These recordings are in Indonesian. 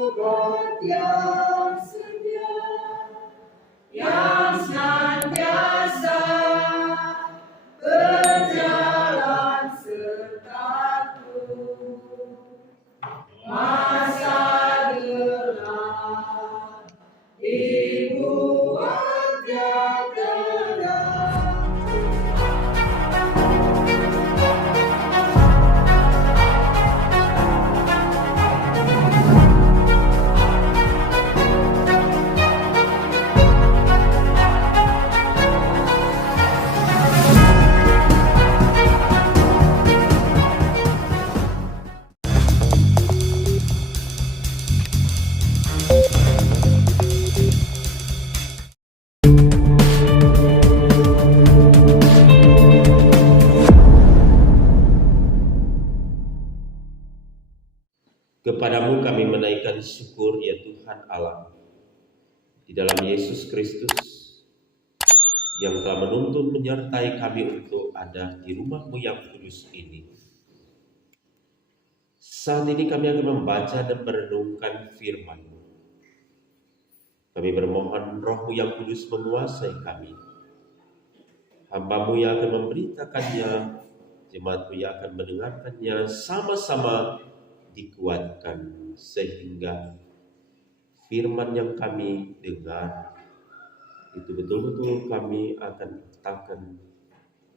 God yang setia, yang senantiasa berjalan sertaku. Masa gelap dibuat dia terang. Kepadamu kami menaikkan syukur ya Tuhan Allah, di dalam Yesus Kristus yang telah menuntun menyertai kami untuk ada di rumah-Mu yang kudus ini. Saat ini kami akan membaca dan merenungkan firman-Mu. Kami bermohon Roh-Mu yang kudus menguasai kami. Hamba-Mu yang akan memberitakannya, jemaat-Mu yang akan mendengarkannya, sama-sama dikuatkan sehingga firman yang kami dengar itu betul-betul kami akan praktikkan,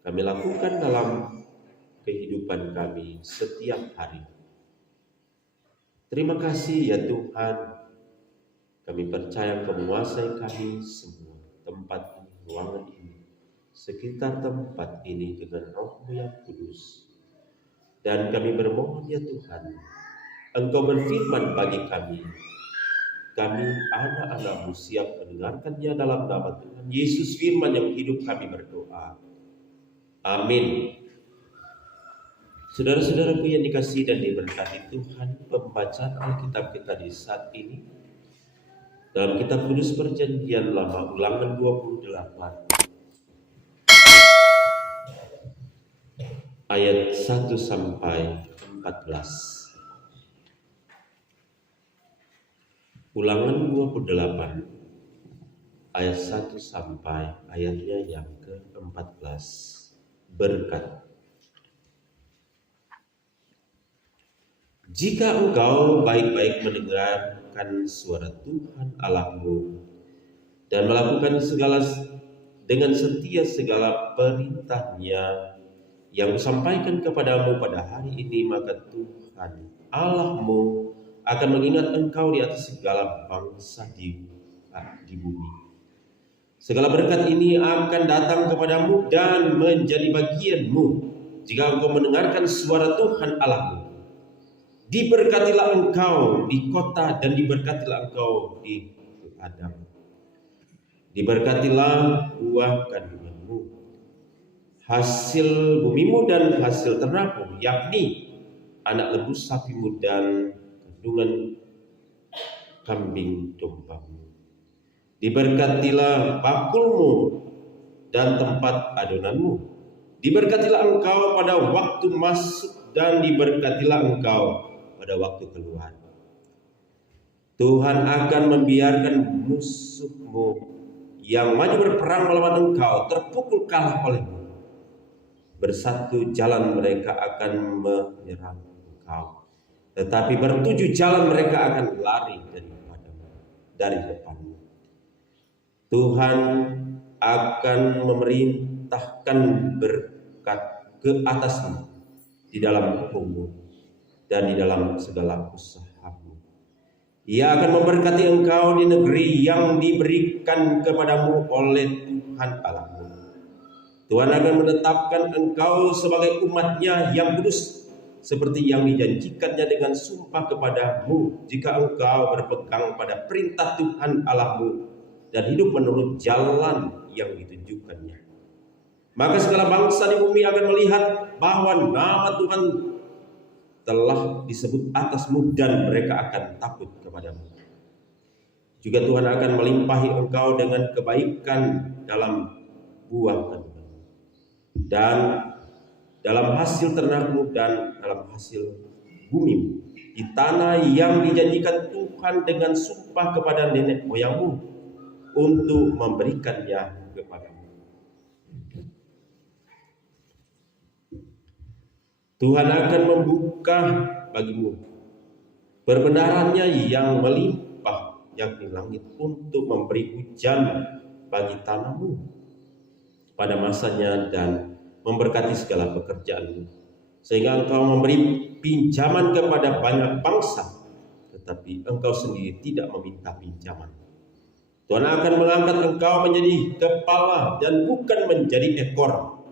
kami lakukan dalam kehidupan kami setiap hari. Terima kasih ya Tuhan, kami percaya Engkau menguasai kami semua, tempat ini, ruangan ini, sekitar tempat ini dengan Roh-Mu yang kudus. Dan kami bermohon ya Tuhan, Engkau berfirman bagi kami anak-anak-Mu siap mendengarkannya dalam nama Tuhan Yesus firman yang hidup kami berdoa. Amin. Saudara-saudaraku yang dikasihi dan diberkati Tuhan, pembacaan Alkitab kita di saat ini dalam kitab Kudus Perjanjian Lama Ulangan 28 ayat 1 sampai 14. Ulangan 28 ayat 1 sampai ayatnya yang ke-14. Berkat. Jika engkau baik-baik mendengarkan suara Tuhan Allahmu dan melakukan dengan setia segala perintahnya yang kusampaikan kepadamu pada hari ini, maka Tuhan Allahmu akan mengingat engkau di atas segala bangsa di bumi. Segala berkat ini akan datang kepadamu dan menjadi bagianmu jika engkau mendengarkan suara Tuhan Allahmu. Diberkatilah engkau di kota dan diberkatilah engkau di ladang. Diberkatilah buah kandunganmu, hasil bumimu dan hasil ternakmu, yakni anak lembu sapimu dan kandungan kambing dombamu. Diberkatilah bakulmu dan tempat adonanmu. Diberkatilah engkau pada waktu masuk dan diberkatilah engkau pada waktu keluar. Tuhan akan membiarkan musuhmu yang maju berperang melawan engkau terpukul kalah olehmu. Bersatu jalan mereka akan menyerang engkau, tetapi bertujuh jalan mereka akan lari dari depanmu. Tuhan akan memerintahkan berkat ke atasmu di dalam hukummu dan di dalam segala usahamu. Ia akan memberkati engkau di negeri yang diberikan kepadamu oleh Tuhan Allahmu. Tuhan akan menetapkan engkau sebagai umat-Nya yang kudus, seperti yang dijanjikannya dengan sumpah kepadamu, jika engkau berpegang pada perintah Tuhan Allahmu dan hidup menurut jalan yang ditunjukkannya. Maka segala bangsa di bumi akan melihat bahwa nama Tuhan telah disebut atasmu dan mereka akan takut kepadamu. Juga Tuhan akan melimpahi engkau dengan kebaikan dalam buah kandunganmu dan dalam hasil ternakmu dan dalam hasil bumimu, di tanah yang dijanjikan Tuhan Tuhan dengan sumpah kepada nenek moyangmu untuk memberikannya kepadamu. Tuhan akan membuka bagimu perbenarannya yang melimpah yakni langit untuk memberi hujan bagi tanahmu pada masanya dan memberkati segala pekerjaanmu, sehingga engkau memberi pinjaman kepada banyak bangsa, tetapi engkau sendiri tidak meminta pinjaman. Tuhan akan mengangkat engkau menjadi kepala dan bukan menjadi ekor.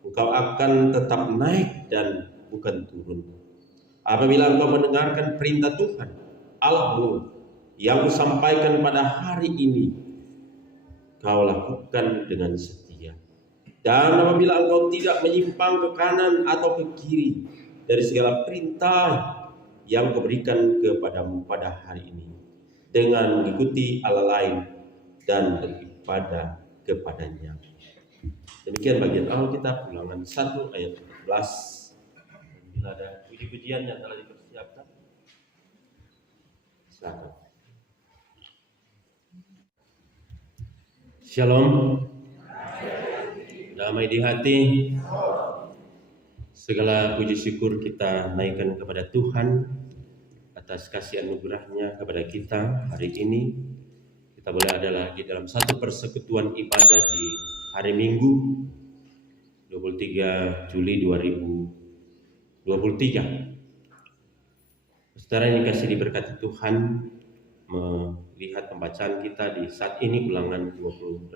Engkau akan tetap naik dan bukan turun. Apabila engkau mendengarkan perintah Tuhan Allahmu yang kusampaikan pada hari ini, kau lakukan dengan setia. Dan apabila engkau tidak menyimpang ke kanan atau ke kiri dari segala perintah yang kuberikan kepadamu pada hari ini, dengan mengikuti Allah lain dan beribadah kepadanya. Demikian bagian Alkitab Ulangan 1 ayat 14. Bila ada puji-pujian yang telah dipersiapkan, silakan. Shalom. Damai di hati. Segala puji syukur kita naikkan kepada Tuhan atas kasih anugerahnya kepada kita hari ini. Kita boleh ada lagi dalam satu persekutuan ibadah di hari Minggu 23 Juli 2023. Saudara yang dikasih diberkati Tuhan, melihat pembacaan kita di saat ini Ulangan 28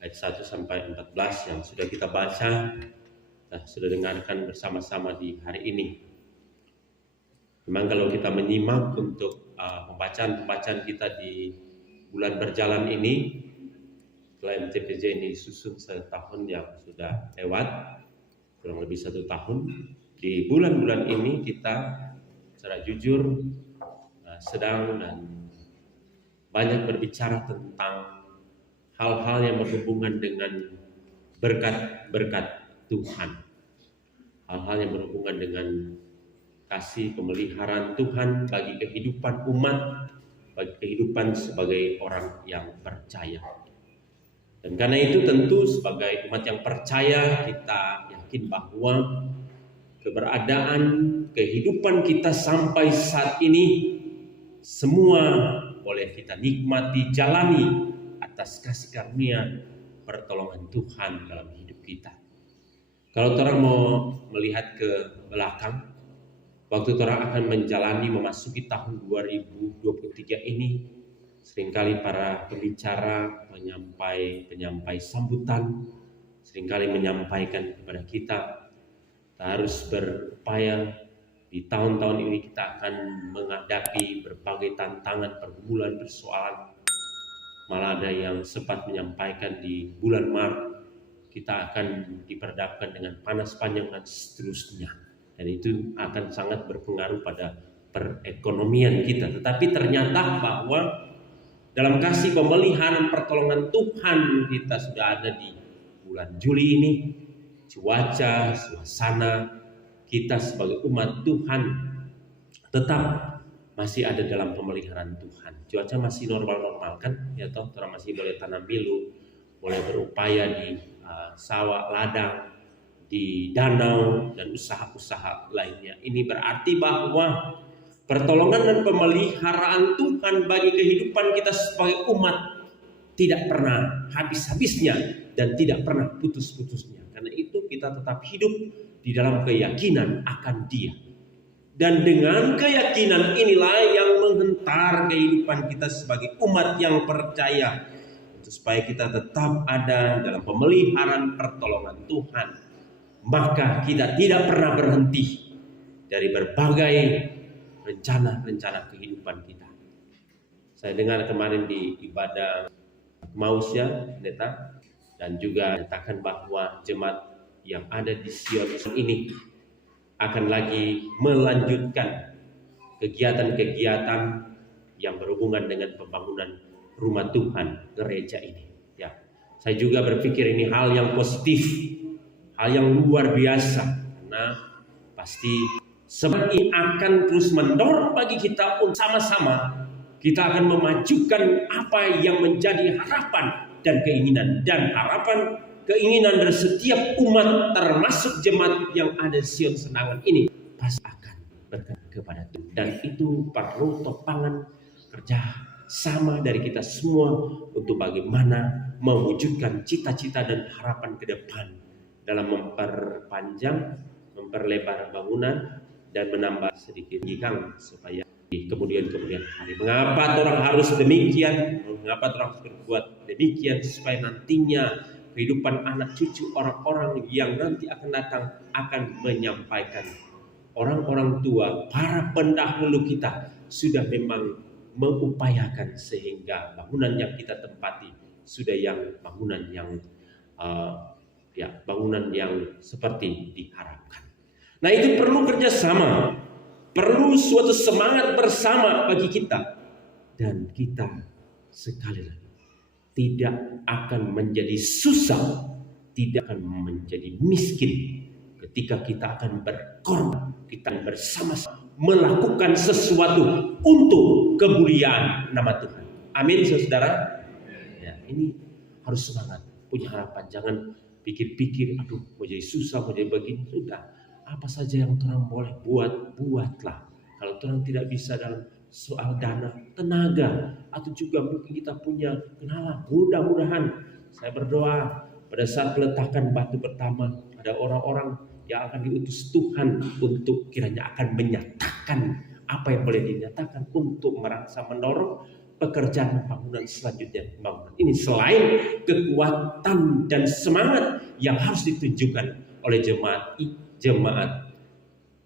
ayat 1 sampai 14 yang sudah kita baca dan sudah dengarkan bersama-sama di hari ini. Memang kalau kita menyimak untuk pembacaan-pembacaan kita di bulan berjalan ini, setelah MTPJ ini disusun setahun yang sudah lewat, kurang lebih 1 tahun. Di bulan-bulan ini kita secara jujur sedang dan banyak berbicara tentang hal-hal yang berhubungan dengan berkat-berkat Tuhan, hal-hal yang berhubungan dengan kasih pemeliharaan Tuhan bagi kehidupan umat, bagi kehidupan sebagai orang yang percaya. Dan karena itu tentu sebagai umat yang percaya kita yakin bahwa keberadaan kehidupan kita sampai saat ini semua boleh kita nikmati, jalani atas kasih karunia pertolongan Tuhan dalam hidup kita. Kalau orang mau melihat ke belakang, waktu orang akan menjalani memasuki tahun 2023 ini, seringkali para pembicara, penyampai sambutan, seringkali menyampaikan kepada kita harus berupaya di tahun-tahun ini kita akan menghadapi berbagai tantangan, pergumulan, persoalan. Malah ada yang sempat menyampaikan di bulan Maret kita akan diperhadapkan dengan panas panjang dan seterusnya. Dan itu akan sangat berpengaruh pada perekonomian kita. Tetapi ternyata bahwa dalam kasih pemeliharaan pertolongan Tuhan kita sudah ada di bulan Juli ini. Cuaca, suasana kita sebagai umat Tuhan tetap masih ada dalam pemeliharaan Tuhan. Cuaca masih normal-normal kan? Ya toh, orang masih boleh tanam milu, boleh berupaya di sawah, ladang, di danau dan usaha-usaha lainnya. Ini berarti bahwa pertolongan dan pemeliharaan Tuhan bagi kehidupan kita sebagai umat tidak pernah habis-habisnya dan tidak pernah putus-putusnya. Karena itu kita tetap hidup di dalam keyakinan akan Dia. Dan dengan keyakinan inilah yang menghentar kehidupan kita sebagai umat yang percaya. Supaya kita tetap ada dalam pemeliharaan pertolongan Tuhan. Maka kita tidak pernah berhenti dari berbagai rencana-rencana kehidupan kita. Saya dengar kemarin di ibadah Mausya, Pendeta, dan juga menyatakan bahwa jemaat yang ada di Sion ini akan lagi melanjutkan kegiatan-kegiatan yang berhubungan dengan pembangunan rumah Tuhan, gereja ini. Ya, saya juga berpikir ini hal yang positif, hal yang luar biasa, karena pasti Sebab ini akan terus mendorong bagi kita untuk sama-sama kita akan memajukan apa yang menjadi harapan dan keinginan. Dan harapan keinginan dari setiap umat termasuk jemaat yang ada di Sion Senangan ini pasti akan berkenan kepada Tuhan. Dan itu perlu topangan kerja sama dari kita semua untuk bagaimana mewujudkan cita-cita dan harapan ke depan dalam memperpanjang, memperlebar bangunan dan menambah sedikit gigang supaya di kemudian hari. Mengapa orang harus demikian? Mengapa orang harus berbuat demikian? Supaya nantinya kehidupan anak cucu orang-orang yang nanti akan datang akan menyampaikan orang-orang tua, para pendahulu kita sudah memang mengupayakan sehingga bangunan yang kita tempati sudah yang bangunan yang bangunan yang seperti diharapkan. Nah, itu perlu kerjasama, perlu suatu semangat bersama bagi kita, dan kita sekali lagi tidak akan menjadi susah, tidak akan menjadi miskin ketika kita akan berkorban, kita bersama-sama melakukan sesuatu untuk kemuliaan nama Tuhan. Amin, saudara. Ya, ini harus semangat, punya harapan. Jangan pikir-pikir, aduh mau jadi susah, mau jadi begini. Sudah, apa saja yang Tuhan boleh buatlah. Kalau Tuhan tidak bisa dalam soal dana, tenaga, atau juga mungkin kita punya kenalan, mudah-mudahan saya berdoa pada saat peletakan batu pertama ada orang-orang yang akan diutus Tuhan untuk kiranya akan menyatakan apa yang boleh dinyatakan untuk merasa mendorong pekerjaan bangunan selanjutnya. Bangunan ini selain kekuatan dan semangat yang harus ditunjukkan oleh jemaat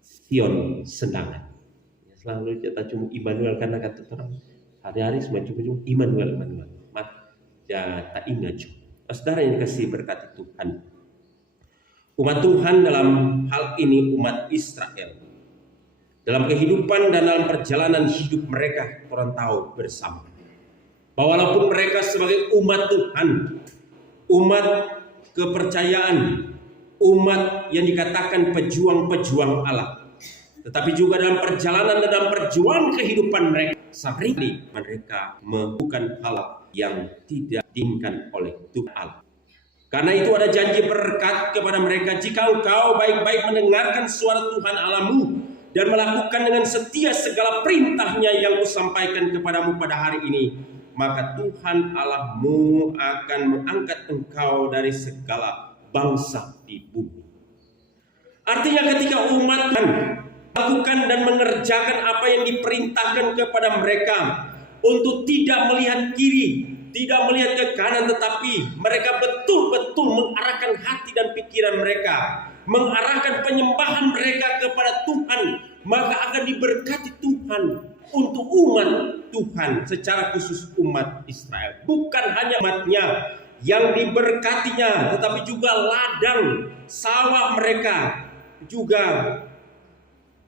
Sion Senangan. Selalu kita cuma Immanuel, karena kata orang hari-hari semua cuma Immanuel. Mat ya tak ingat. Saudara yang dikasih berkat Tuhan, umat Tuhan dalam hal ini umat Israel dalam kehidupan dan dalam perjalanan hidup mereka, orang tahu bersama bahwa walaupun mereka sebagai umat Tuhan, umat kepercayaan, umat yang dikatakan pejuang-pejuang Allah, tetapi juga dalam perjalanan dan dalam perjuangan kehidupan mereka, seringkali mereka melakukan hal yang tidak diinginkan oleh Tuhan Allah. Karena itu ada janji berkat kepada mereka, jika engkau baik-baik mendengarkan suara Tuhan Allahmu dan melakukan dengan setia segala perintahnya yang kusampaikan kepadamu pada hari ini, maka Tuhan Allahmu akan mengangkat engkau dari segala bangsa di bumi. Artinya ketika umat Tuhan melakukan dan mengerjakan apa yang diperintahkan kepada mereka untuk tidak melihat kiri, tidak melihat ke kanan, tetapi mereka betul-betul mengarahkan hati dan pikiran mereka, mengarahkan penyembahan mereka kepada Tuhan, maka akan diberkati Tuhan untuk umat Tuhan, secara khusus umat Israel. Bukan hanya umatnya yang diberkatinya, tetapi juga ladang sawah mereka, juga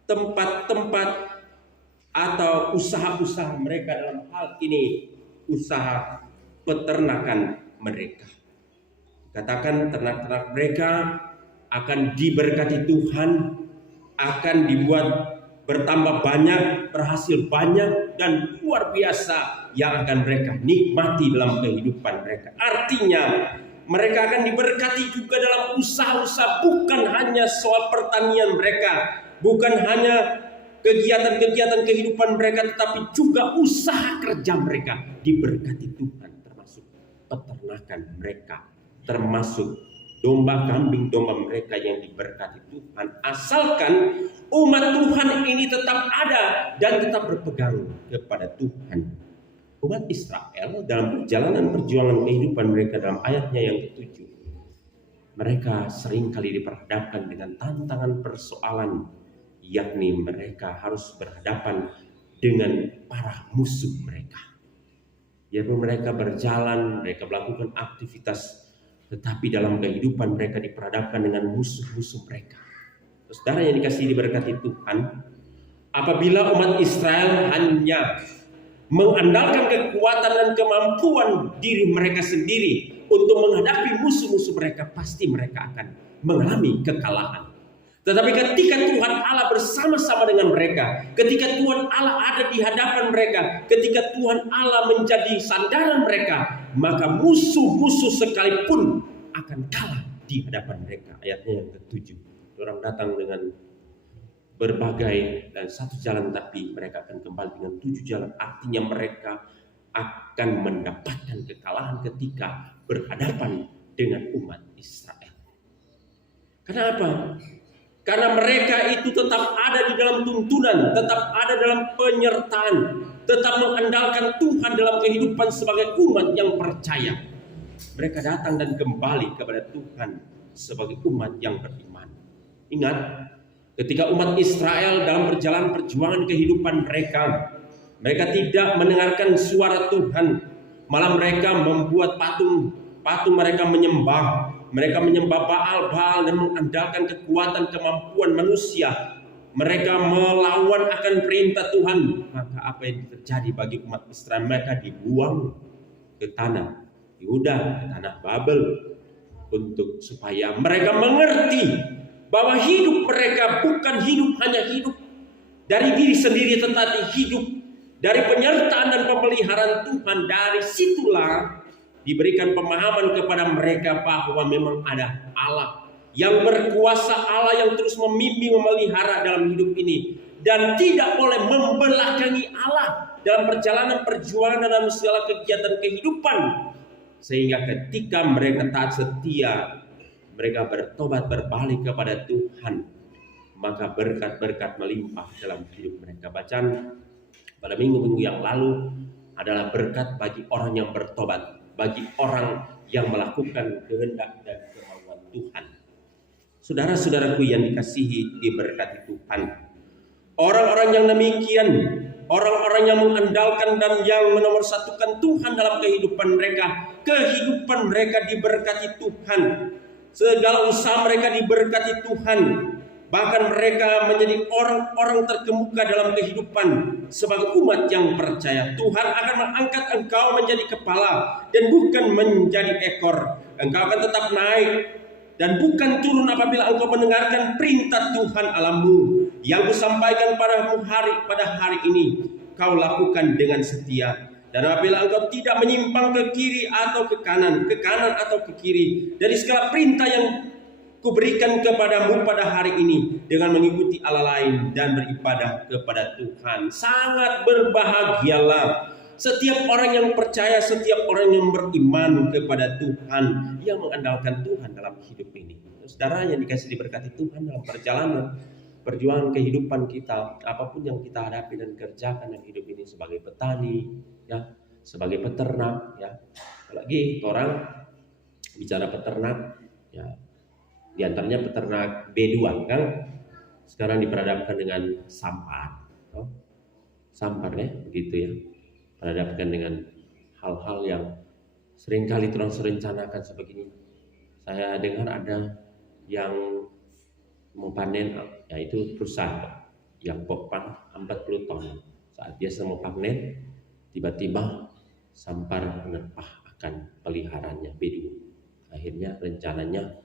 tempat-tempat atau usaha-usaha mereka, dalam hal ini usaha peternakan mereka. Katakan ternak-ternak mereka akan diberkati Tuhan, akan dibuat bertambah banyak, berhasil banyak, dan luar biasa yang akan mereka nikmati dalam kehidupan mereka. Artinya mereka akan diberkati juga dalam usaha-usaha, bukan hanya soal pertanian mereka, bukan hanya kegiatan-kegiatan kehidupan mereka, tetapi juga usaha kerja mereka diberkati Tuhan, termasuk peternakan mereka, termasuk domba, kambing, domba mereka yang diberkati Tuhan, asalkan umat Tuhan ini tetap ada dan tetap berpegang kepada Tuhan. Umat Israel dalam perjalanan perjuangan kehidupan mereka dalam ayatnya yang ke-7, mereka seringkali diperhadapkan dengan tantangan persoalan, yakni mereka harus berhadapan dengan para musuh mereka. Yaitu mereka berjalan, mereka melakukan aktivitas, tetapi dalam kehidupan mereka diperhadapkan dengan musuh-musuh mereka. Saudara yang dikasihi diberkati Tuhan, apabila umat Israel hanya mengandalkan kekuatan dan kemampuan diri mereka sendiri untuk menghadapi musuh-musuh mereka, pasti mereka akan mengalami kekalahan. Tetapi ketika Tuhan Allah bersama-sama dengan mereka, ketika Tuhan Allah ada di hadapan mereka, ketika Tuhan Allah menjadi sandaran mereka, maka musuh-musuh sekalipun akan kalah di hadapan mereka. Ayatnya yang ke-7. Orang datang dengan berbagai dan satu jalan, tapi mereka akan kembali dengan 7 jalan. Artinya mereka akan mendapatkan kekalahan ketika berhadapan dengan umat Israel. Kenapa? Karena mereka itu tetap ada di dalam tuntunan, tetap ada dalam penyertaan, tetap mengandalkan Tuhan dalam kehidupan sebagai umat yang percaya. Mereka datang dan kembali kepada Tuhan sebagai umat yang beriman. Ingat, ketika umat Israel dalam perjalanan perjuangan kehidupan mereka, mereka tidak mendengarkan suara Tuhan, malah mereka membuat patung mereka menyembah. Mereka menyembah Baal dan mengandalkan kekuatan kemampuan manusia. Mereka melawan akan perintah Tuhan. Maka apa yang terjadi bagi umat Israel? Mereka dibuang ke tanah Yehuda, ke tanah Babel, untuk supaya mereka mengerti bahwa hidup mereka bukan hidup hanya hidup dari diri sendiri, tetapi hidup dari penyertaan dan pemeliharaan Tuhan. Dari situlah diberikan pemahaman kepada mereka bahwa memang ada Allah yang berkuasa, Allah yang terus membimbing, memelihara dalam hidup ini, dan tidak boleh membelakangi Allah dalam perjalanan perjuangan dalam segala kegiatan kehidupan. Sehingga ketika mereka taat setia, mereka bertobat berbalik kepada Tuhan, maka berkat-berkat melimpah dalam hidup mereka. Bacaan pada minggu-minggu yang lalu adalah berkat bagi orang yang bertobat, bagi orang yang melakukan kehendak dan kemauan Tuhan. Saudara-saudaraku yang dikasihi, diberkati Tuhan, orang-orang yang demikian, orang-orang yang mengandalkan dan yang menomorsatukan Tuhan dalam kehidupan mereka diberkati Tuhan. Segala usaha mereka diberkati Tuhan. Bahkan mereka menjadi orang-orang terkemuka dalam kehidupan sebagai umat yang percaya. Tuhan akan mengangkat engkau menjadi kepala dan bukan menjadi ekor. Engkau akan tetap naik dan bukan turun apabila engkau mendengarkan perintah Tuhan Allahmu yang kusampaikan padamu pada hari ini. Kau lakukan dengan setia. Dan apabila engkau tidak menyimpang ke kiri atau ke kanan atau ke kiri dari segala perintah yang kuberikan kepadamu pada hari ini, dengan mengikuti Allah lain dan beribadah kepada Tuhan. Sangat berbahagialah setiap orang yang percaya, setiap orang yang beriman kepada Tuhan, yang mengandalkan Tuhan dalam hidup ini. Saudara yang dikasih diberkati Tuhan, dalam perjalanan perjuangan kehidupan kita, apapun yang kita hadapi dan kerjakan dalam hidup ini, sebagai petani, ya, sebagai peternak, ya, apalagi orang bicara peternak, ya, di antaranya peternak B2 kan sekarang diperhadapkan dengan sampar, ya, begitu ya, perhadapkan dengan hal-hal yang seringkali terus rencanakan sebegini. Saya dengar ada yang mau panen, yaitu perusahaan yang popang 40 ton. Saat dia mau panen, tiba-tiba sampar menerpah akan peliharaannya B2. Akhirnya rencananya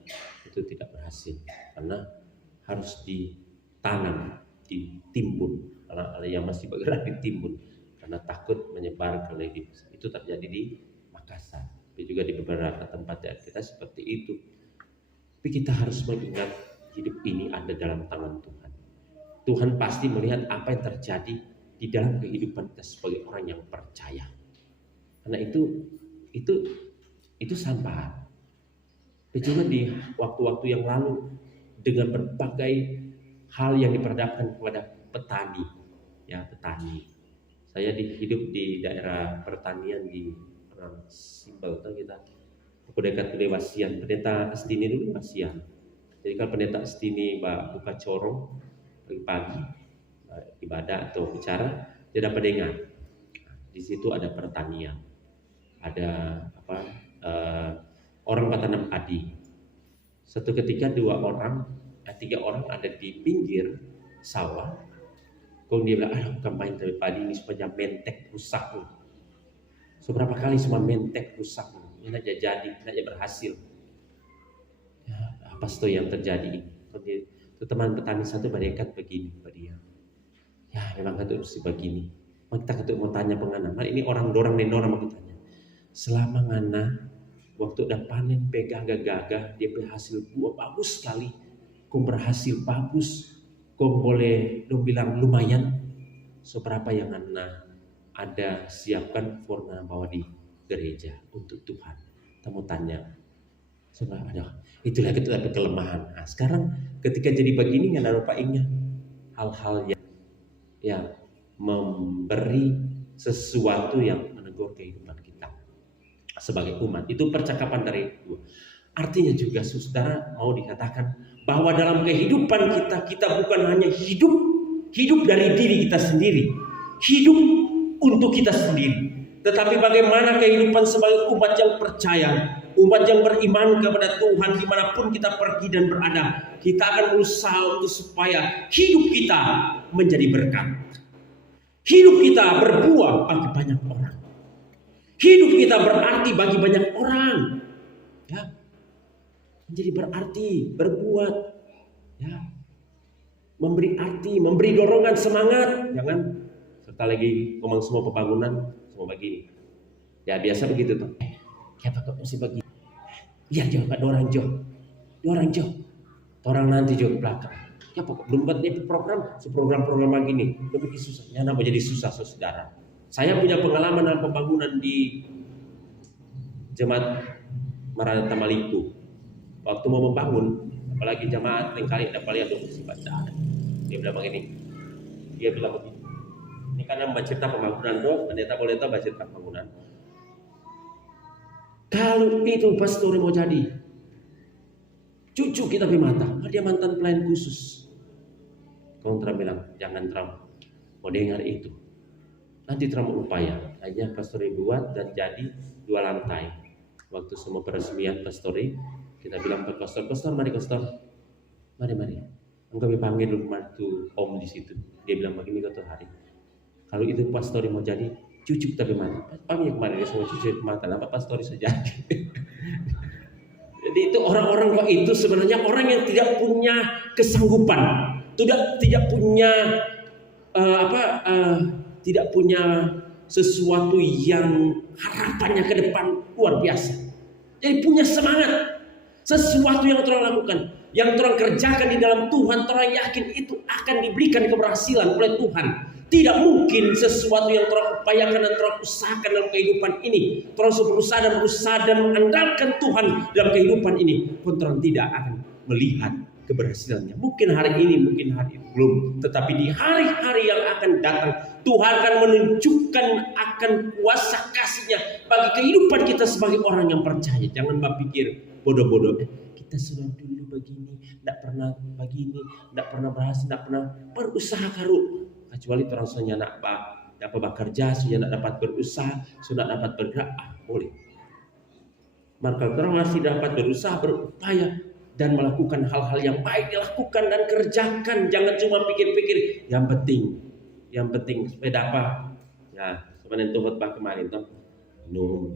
itu tidak berhasil karena harus ditanam, ditimbun, karena ada yang masih bergerak ditimbun karena takut menyebar ke lidi. Itu terjadi di Makassar, tapi juga di beberapa tempat ya kita seperti itu. Tapi kita harus mengingat hidup ini ada dalam tangan Tuhan. Tuhan pasti melihat apa yang terjadi di dalam kehidupan kita sebagai orang yang percaya. Karena itu sampah. Juga di waktu-waktu yang lalu dengan berbagai hal yang diperhadapkan kepada petani, ya, petani. Saya hidup di daerah pertanian di Simbel, kita dekat Wasian. Pendeta Astini dulu Wasian. Jadi kalau pendeta Astini buka corong pagi-pagi ibadah atau bicara, dia dapat dengar. Di situ ada pertanian, ada orang petanam padi. Satu ketika 3 orang ada di pinggir sawah. Kemudian dia bilang, bukan main dari padi ini supaya mentek rusak. Seberapa kali semua mentek rusak, ini aja jadi, ini aja berhasil. Ya, apa itu yang terjadi? teman petani satu berikat begini pada dia. Ya memang kata mesti begini. Kita kata mau tanya pengana. Ini orang dorang mau tanya. Selama ngana waktu udah panen pegang gagah dia berhasil buah bagus sekali. Kau berhasil bagus. Kau boleh dong bilang lumayan. Seberapa yang ngana ada siapkan forna bawa di gereja untuk Tuhan. Kita mau tanya. Seberapa ada. Itulah kelemahan. Nah, sekarang ketika jadi begini nggak ada paingnya hal-hal yang memberi sesuatu yang menegur kehidupan kita sebagai umat. Itu percakapan dari dua. Artinya juga saudara mau dikatakan bahwa dalam kehidupan kita bukan hanya hidup dari diri kita sendiri, hidup untuk kita sendiri, tetapi bagaimana kehidupan sebagai umat yang percaya, umat yang beriman kepada Tuhan dimanapun kita pergi dan berada, kita akan berusaha untuk supaya hidup kita menjadi berkat. Hidup kita berbuah bagi banyak orang. Hidup kita berarti bagi banyak orang. Ya. Menjadi berarti, berbuat. Ya. Memberi arti, memberi dorongan, semangat. Jangan serta lagi ngomong semua pembangunan, semua begini. Ya biasa begitu tuh. Siapa kok mesti begini? Lihat jauh, Pak, dorang jauh. Orang nanti jauh ke belakang. Ya pokok belum buat dia program begini. Lebih susah. Ya nama jadi susah saudara. Saya punya pengalaman dalam pembangunan di Jemaat Maranatha Maliku. Waktu mau membangun, apalagi jemaat yang kali dapat lihat dong sifat ada. Dia bilang begini. Ini karena membaca cerita pembangunan doang, pendeta boleh tahu baca cerita pembangunan. Kalau itu pastor mau jadi cucu kita di mata, dia mantan pelayan khusus. Kontra bilang, jangan Trump mau dengar itu. Nanti Trump upaya. Hanya pastori buat dan jadi 2 lantai. Waktu semua peresmian pastori, kita bilang ke pastor, mari pastor. Mari. Kami panggil mantu om di situ. Dia bilang begini kata hari. Kalau itu pastori mau jadi cucu tapi mana? Panggil kemarin dia semua cucu mata. Apa pastori sejadi? Jadi itu orang-orang kok itu sebenarnya orang yang tidak punya kesanggupan, tidak punya tidak punya sesuatu yang harapannya ke depan luar biasa. Jadi punya semangat, sesuatu yang orang lakukan, yang orang kerjakan di dalam Tuhan, orang yakin itu akan diberikan keberhasilan oleh Tuhan. Tidak mungkin sesuatu yang orang upayakan dan orang usahakan dalam kehidupan ini, orang berusaha dan mengandalkan Tuhan dalam kehidupan ini, pun orang tidak akan melihat keberhasilannya. Mungkin hari ini, mungkin hari ini belum, tetapi di hari-hari yang akan datang Tuhan akan menunjukkan akan kuasa kasih-Nya bagi kehidupan kita sebagai orang yang percaya. Jangan berpikir bodoh-bodoh. Kita sudah dulu begini, tidak pernah begini, tidak pernah berhasil, tidak pernah berusaha karu. Kecuali orang sudah dapat bekerja, sudah dapat berusaha, sudah dapat bergerak, boleh. Maka orang masih dapat berusaha, berupaya dan melakukan hal-hal yang baik dilakukan dan kerjakan. Jangan cuma pikir-pikir. Yang penting sepeda apa? Ya, sebenarnya tuh khotbah kemarin tuh minum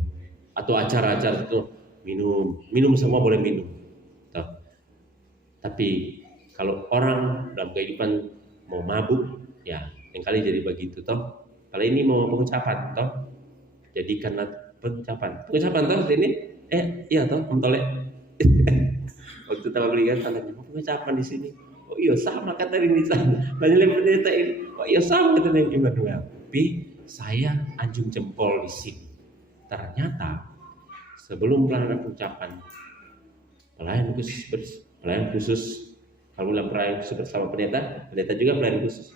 atau acara-acara itu minum semua boleh minum. Tuh. Tapi kalau orang dalam kehidupan mau mabuk, ya yang kali jadi begitu toh. Kalau ini mau pengucapan toh, jadikanlah pengucapan toh ini. Iya toh, Om Tole. Waktu tahu beliau tanya pengucapan di sini. Oh iya sama kata ini sana. Banyak pendeta ini. Oh iya sama kata yang Immanuel. Tapi saya anjung jempol di sini. Ternyata sebelum pelayanan pengucapan, pelayan khusus kalau bilang pelayan khusus bersama pendeta juga pelayan khusus.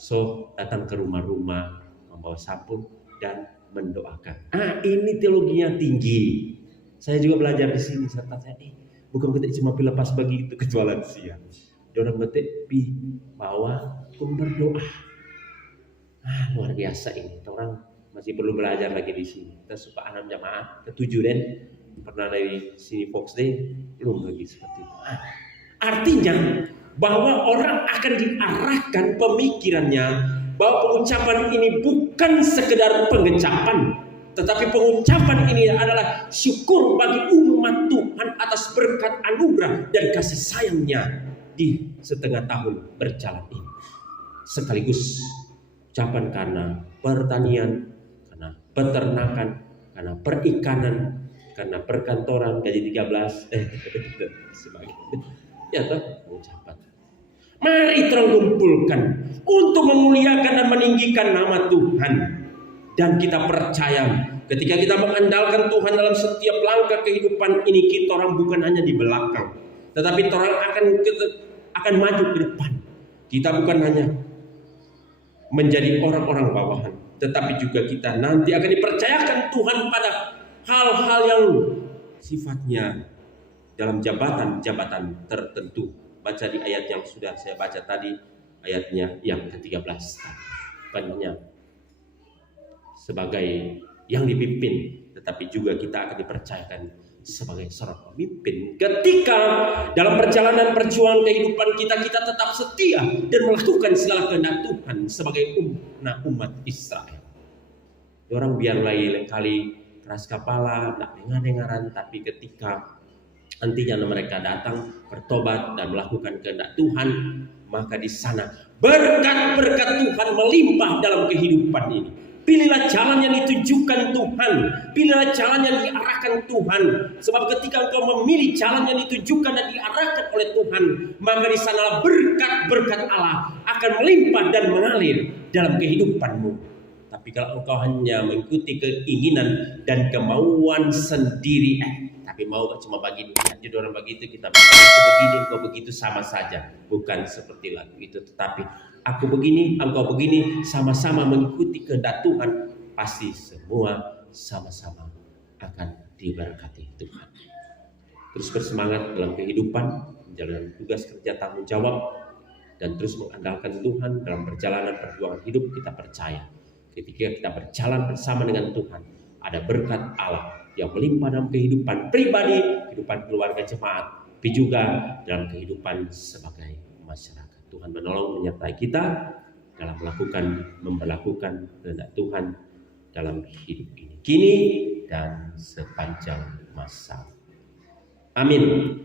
So datang ke rumah-rumah membawa sapu dan mendoakan. Ini teologinya tinggi. Saya juga belajar di sini serta saya bukan kita cuma lepas begitu kecuali siang. Orang betik bawa pun berdoa. Luar biasa ini. Orang masih perlu belajar lagi di sini. Kita suka 6 jamaah, ke-7 dan pernah dari sini Fox Day belum lagi seperti itu. Artinya bahwa orang akan diarahkan pemikirannya bahwa pengucapan ini bukan sekedar pengecapan, tetapi pengucapan ini adalah syukur bagi umat Tuhan atas berkat anugerah dan kasih sayang-Nya. di setengah tahun berjalan ini. Sekaligus ucapan karena pertanian, karena peternakan, karena perikanan, karena perkantoran gaji 13 sebagainya. Ya toh ucapan. Mari terus kumpulkan untuk memuliakan dan meninggikan nama Tuhan. Dan kita percaya ketika kita mengandalkan Tuhan dalam setiap langkah kehidupan ini, kita orang bukan hanya di belakang, tetapi orang akan maju ke depan. Kita bukan hanya menjadi orang-orang bawahan, tetapi juga kita nanti akan dipercayakan Tuhan pada hal-hal yang sifatnya dalam jabatan-jabatan tertentu. Baca di ayat yang sudah saya baca tadi, ayatnya yang ke-13. Bukan hanya sebagai yang dipimpin, tetapi juga kita akan dipercayakan sebagai seorang pemimpin. Ketika dalam perjalanan perjuangan kehidupan kita tetap setia dan melakukan segala kehendak Tuhan sebagai umat Israel. Orang biar lain kali keras kepala, tak dengar-dengaran, tapi ketika nantinya mereka datang bertobat dan melakukan kehendak Tuhan, maka di sana berkat-berkat Tuhan melimpah dalam kehidupan ini. Pilihlah jalan yang ditunjukkan Tuhan, pilihlah jalan yang diarahkan Tuhan. Sebab ketika engkau memilih jalan yang ditunjukkan dan diarahkan oleh Tuhan, maka di sana berkat-berkat Allah akan melimpah dan mengalir dalam kehidupanmu. Tapi kalau engkau hanya mengikuti keinginan dan kemauan sendiri, tapi mau cuma bagi duit, jadi orang begitu kita begini, engkau begitu sama saja. Bukan seperti lagu itu, tetapi aku begini, engkau begini, sama-sama mengikuti kehendak Tuhan, pasti semua sama-sama akan diberkati Tuhan. Terus bersemangat dalam kehidupan, menjalankan tugas kerja tanggung jawab, dan terus mengandalkan Tuhan dalam perjalanan perjuangan hidup. Kita percaya ketika kita berjalan bersama dengan Tuhan, ada berkat Allah yang melimpah dalam kehidupan pribadi, kehidupan keluarga jemaat, tapi juga dalam kehidupan sebagai masyarakat. Tuhan menolong menyertai kita dalam memperlakukan kehendak Tuhan dalam hidup ini, kini dan sepanjang masa. Amin.